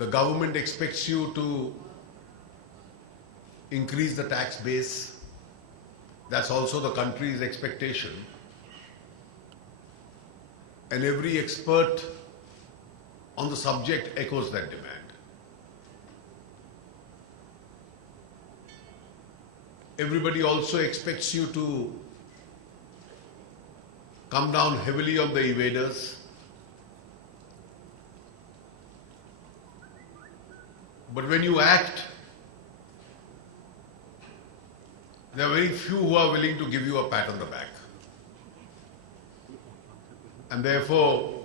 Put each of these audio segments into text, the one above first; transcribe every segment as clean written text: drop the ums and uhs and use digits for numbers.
The government expects you to increase the tax base. That's also the country's expectation. And every expert on the subject echoes that demand. Everybody also expects you to come down heavily on the evaders. But when you act, there are very few who are willing to give you a pat on the back. And therefore,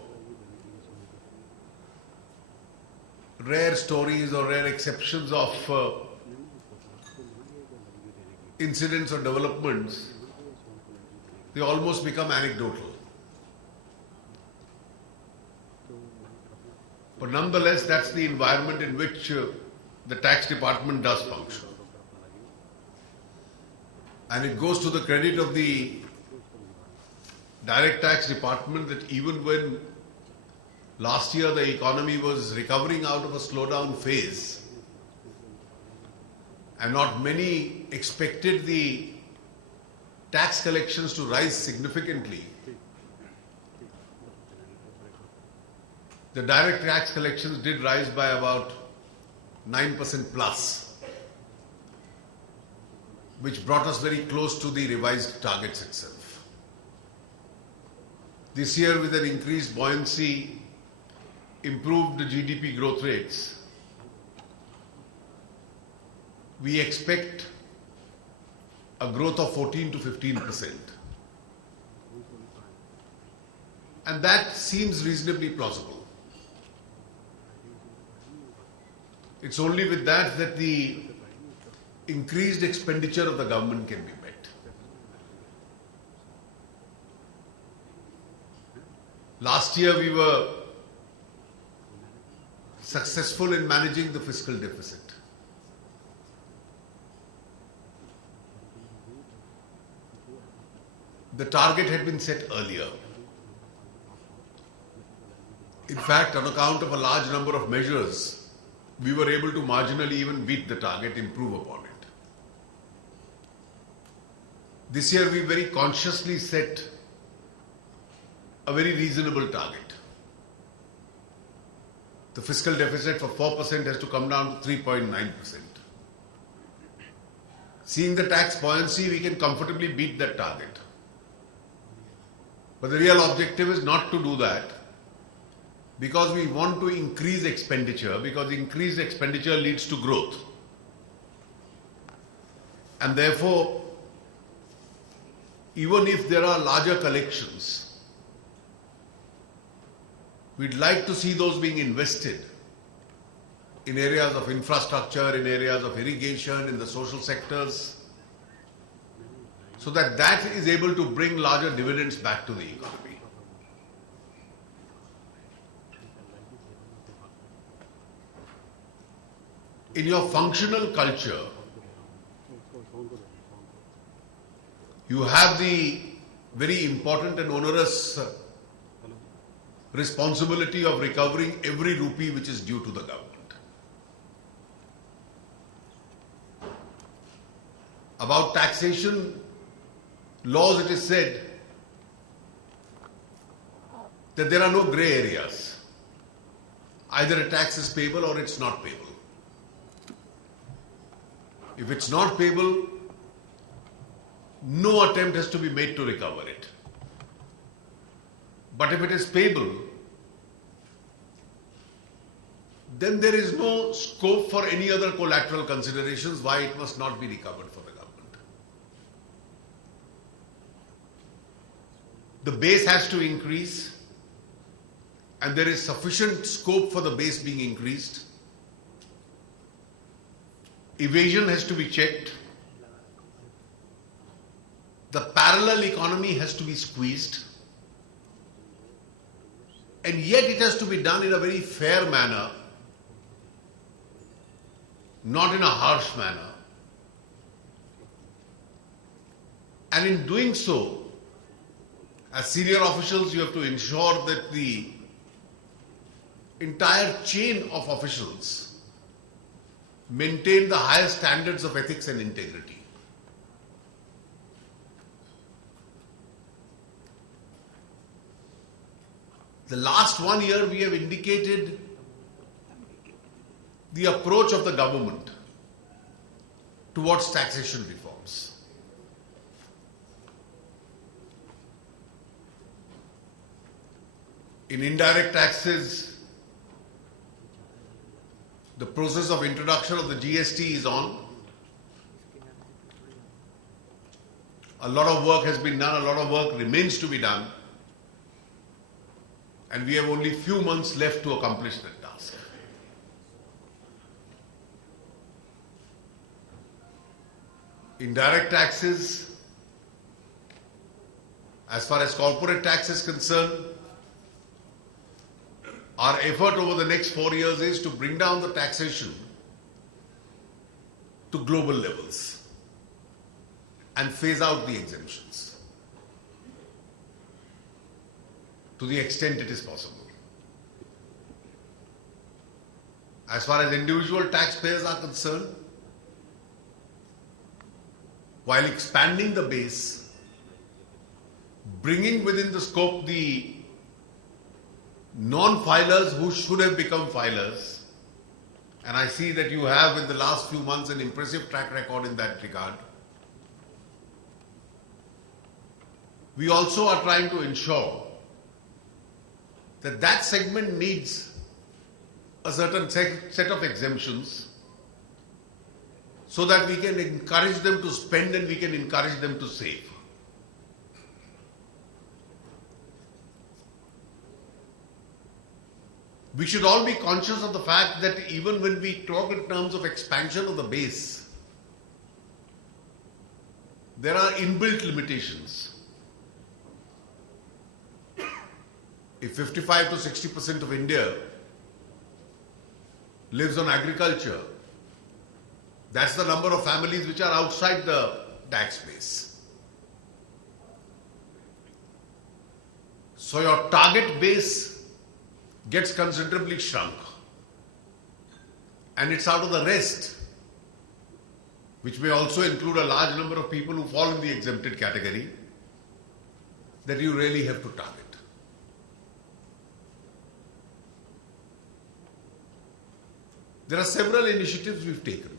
rare stories or rare exceptions of incidents or developments, they almost become anecdotal. But nonetheless, that's the environment in which the tax department does function. And it goes to the credit of the direct tax department that even when last year the economy was recovering out of a slowdown phase, and not many expected the tax collections to rise significantly, the direct tax collections did rise by about 9% plus, which brought us very close to the revised targets itself. This year, with an increased buoyancy, improved GDP growth rates, we expect a growth of 14 to 15%. And that seems reasonably plausible. It's only with that that the increased expenditure of the government can be met. Last year we were successful in managing the fiscal deficit. The target had been set earlier. In fact, on account of a large number of measures, we were able to marginally even beat the target, improve upon it. This year we very consciously set a very reasonable target. The fiscal deficit for 4% has to come down to 3.9%. Seeing the tax buoyancy, we can comfortably beat that target. But the real objective is not to do that, because we want to increase expenditure, because increased expenditure leads to growth. And therefore, even if there are larger collections, we'd like to see those being invested in areas of infrastructure, in areas of irrigation, in the social sectors, so that that is able to bring larger dividends back to the economy. In your functional culture, you have the very important and onerous responsibility of recovering every rupee which is due to the government. About taxation laws, it is said that there are no grey areas. Either a tax is payable or it's not payable. If it's not payable, no attempt has to be made to recover it. But if it is payable, then there is no scope for any other collateral considerations why it must not be recovered for the government. The base has to increase, and there is sufficient scope for the base being increased. Evasion has to be checked. The parallel economy has to be squeezed. And yet it has to be done in a very fair manner, not in a harsh manner. And in doing so, as senior officials, you have to ensure that the entire chain of officials maintain the highest standards of ethics and integrity. The last 1 year we have indicated the approach of the government towards taxation reforms. In indirect taxes, the process of introduction of the GST is on. A lot of work has been done, a lot of work remains to be done, and we have only few months left to accomplish that task. Indirect taxes, as far as corporate tax is concerned, our effort over the next 4 years is to bring down the taxation to global levels and phase out the exemptions to the extent it is possible. As far as individual taxpayers are concerned, while expanding the base, bringing within the scope the non-filers who should have become filers, and I see that you have in the last few months an impressive track record in that regard. We also are trying to ensure that that segment needs a certain set of exemptions so that we can encourage them to spend and we can encourage them to save. We should all be conscious of the fact that even when we talk in terms of expansion of the base, there are inbuilt limitations. If 55 to 60% of India lives on agriculture, that's the number of families which are outside the tax base. So your target base gets considerably shrunk, and it's out of the rest, which may also include a large number of people who fall in the exempted category, that you really have to target. There are several initiatives we've taken.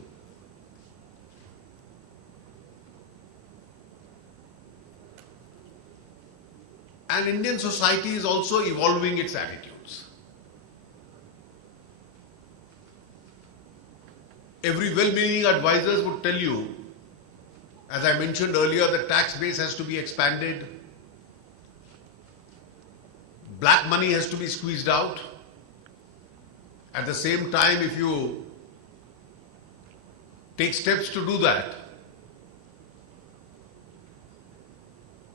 And Indian society is also evolving its attitudes. Every well-meaning advisor would tell you, as I mentioned earlier, the tax base has to be expanded, black money has to be squeezed out. At the same time, if you take steps to do that,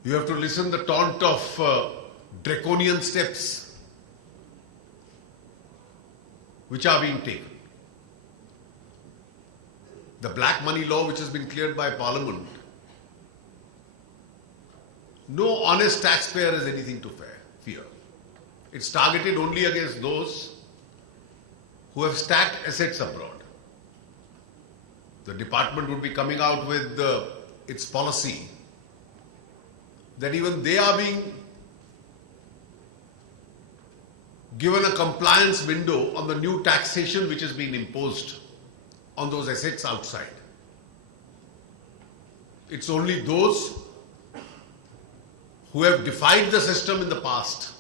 you have to listen the taunt of draconian steps which are being taken. The black money law, which has been cleared by Parliament, no honest taxpayer has anything to fear. It's targeted only against those who have stacked assets abroad. The department would be coming out with its policy that even they are being given a compliance window on the new taxation which has been imposed on those assets outside. It's only those who have defied the system in the past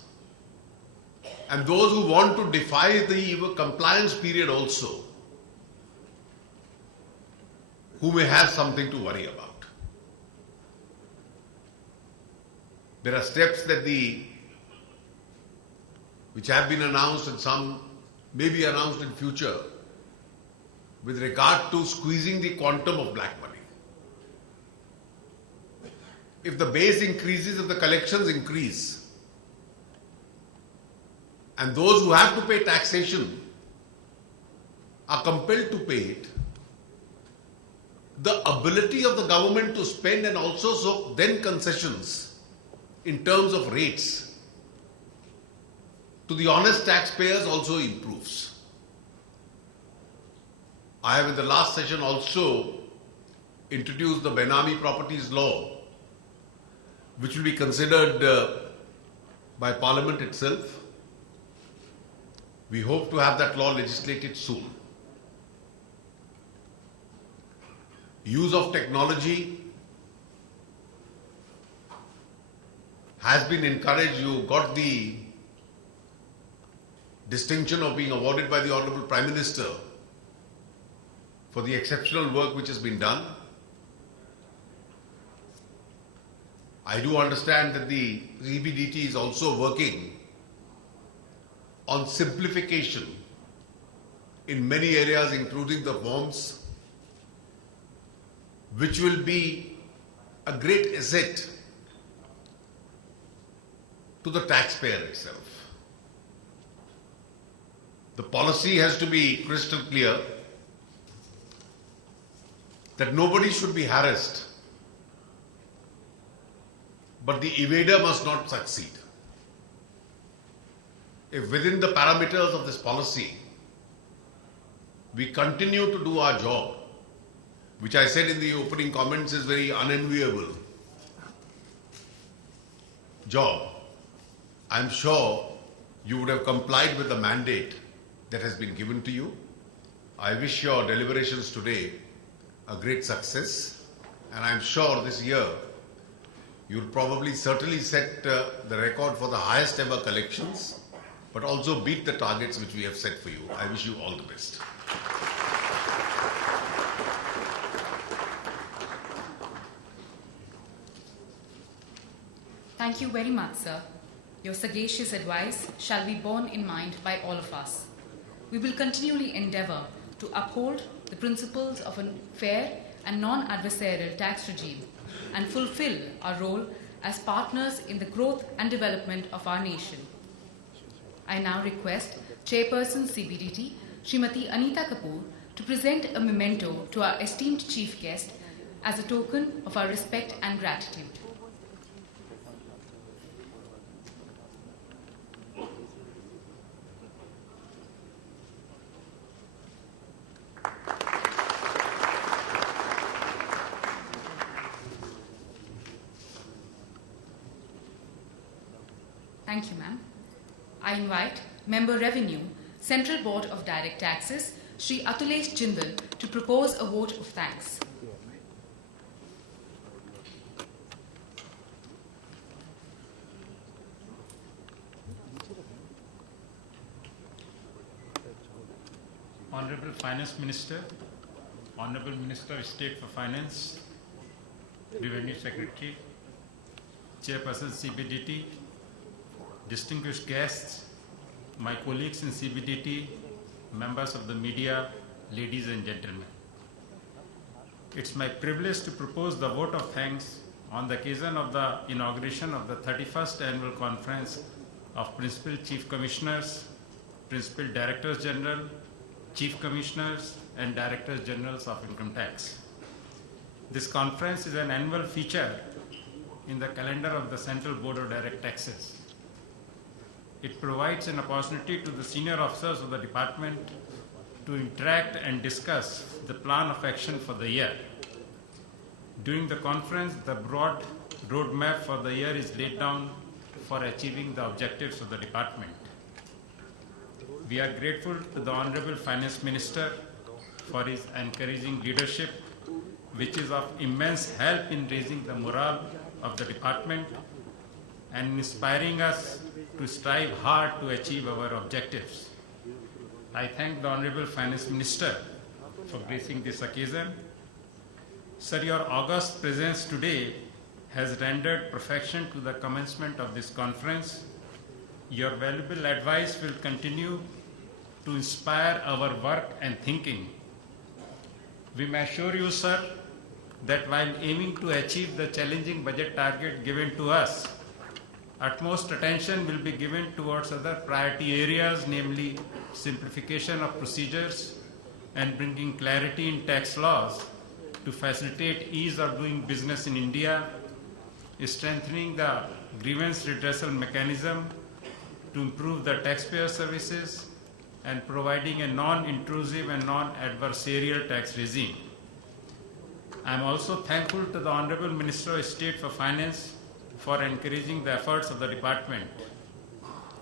and those who want to defy the compliance period also who may have something to worry about. There are steps that which have been announced and some may be announced in future with regard to squeezing the quantum of black money. If the base increases, if the collections increase, and those who have to pay taxation are compelled to pay it, the ability of the government to spend and also then concessions in terms of rates to the honest taxpayers also improves. I have in the last session also introduced the Benami Properties Law, which will be considered by Parliament itself. We hope to have that law legislated soon. Use of technology has been encouraged. You got the distinction of being awarded by the Honorable Prime Minister for the exceptional work which has been done. I do understand that the CBDT is also working on simplification in many areas, including the forms, which will be a great asset to the taxpayer itself. The policy has to be crystal clear that nobody should be harassed, but the evader must not succeed. If within the parameters of this policy, we continue to do our job, which I said in the opening comments is very unenviable job, I'm sure you would have complied with the mandate that has been given to you. I wish your deliberations today a great success, and I'm sure this year you'll probably certainly set the record for the highest ever collections, but also beat the targets which we have set for you. I wish you all the best. Thank you very much, sir. Your sagacious advice shall be borne in mind by all of us. We will continually endeavour to uphold the principles of a fair and non-adversarial tax regime and fulfill our role as partners in the growth and development of our nation. I now request Chairperson CBDT, Srimati Anita Kapoor, to present a memento to our esteemed chief guest as a token of our respect and gratitude. Thank you, ma'am. I invite Member Revenue, Central Board of Direct Taxes, Shri Atulesh Jindal, to propose a vote of thanks. Honorable Finance Minister, Honorable Minister of State for Finance, Revenue Secretary, Chairperson CBDT, distinguished guests, my colleagues in CBDT, members of the media, ladies and gentlemen. It's my privilege to propose the vote of thanks on the occasion of the inauguration of the 31st Annual Conference of Principal Chief Commissioners, Principal Directors General, Chief Commissioners and Directors Generals of Income Tax. This conference is an annual feature in the calendar of the Central Board of Direct Taxes. It provides an opportunity to the senior officers of the department to interact and discuss the plan of action for the year. During the conference, the broad roadmap for the year is laid down for achieving the objectives of the department. We are grateful to the Honorable Finance Minister for his encouraging leadership, which is of immense help in raising the morale of the department and inspiring us to strive hard to achieve our objectives. I thank the Honorable Finance Minister for gracing this occasion. Sir, your august presence today has rendered perfection to the commencement of this conference. Your valuable advice will continue to inspire our work and thinking. We may assure you, sir, that while aiming to achieve the challenging budget target given to us, utmost attention will be given towards other priority areas, namely simplification of procedures and bringing clarity in tax laws to facilitate ease of doing business in India, strengthening the grievance redressal mechanism, to improve the taxpayer services and providing a non-intrusive and non-adversarial tax regime. I am also thankful to the Honorable Minister of State for Finance for encouraging the efforts of the department.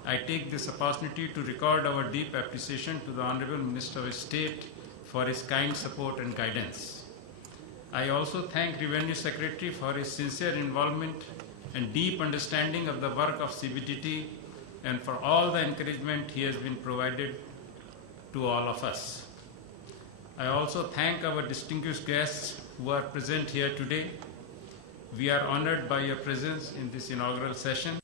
I take this opportunity to record our deep appreciation to the Honorable Minister of State for his kind support and guidance. I also thank Revenue Secretary for his sincere involvement and deep understanding of the work of CBDT and for all the encouragement he has been provided to all of us. I also thank our distinguished guests who are present here today. We are honored by your presence in this inaugural session.